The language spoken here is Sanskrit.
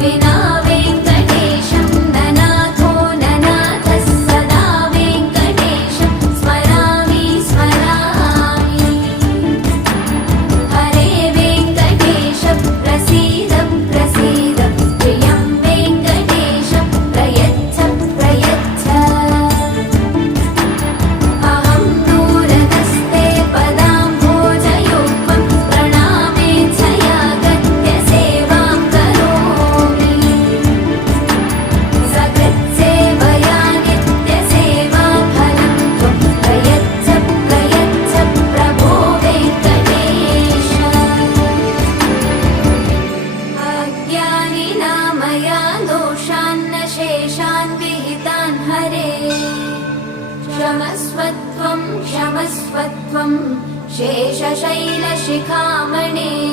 থাকবে না दोषान्न शेषान् विहितान् हरे। श्रमस्वत्वम् श्रमस्वत्वम् शेषशैलशिखामणे।